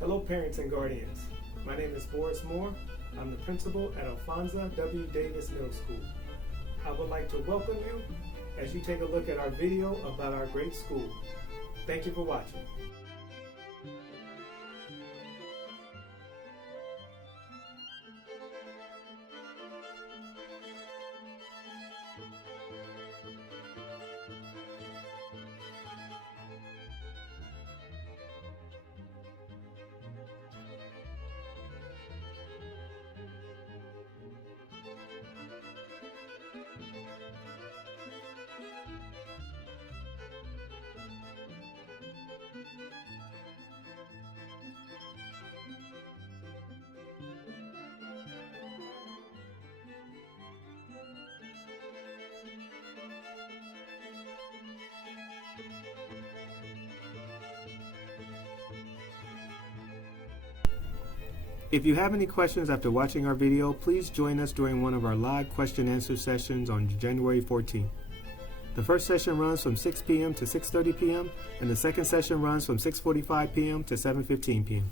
Hello parents and guardians. My name is Boris Moore. I'm the principal at Alfonza W. Davis Middle School. I would like to welcome you as you take a look at our video about our great school. Thank you for watching. If you have any questions after watching our video, please join us during one of our live question-answer sessions on January 14th. The first session runs from 6 p.m. to 6:30 p.m. and the second session runs from 6:45 p.m. to 7:15 p.m.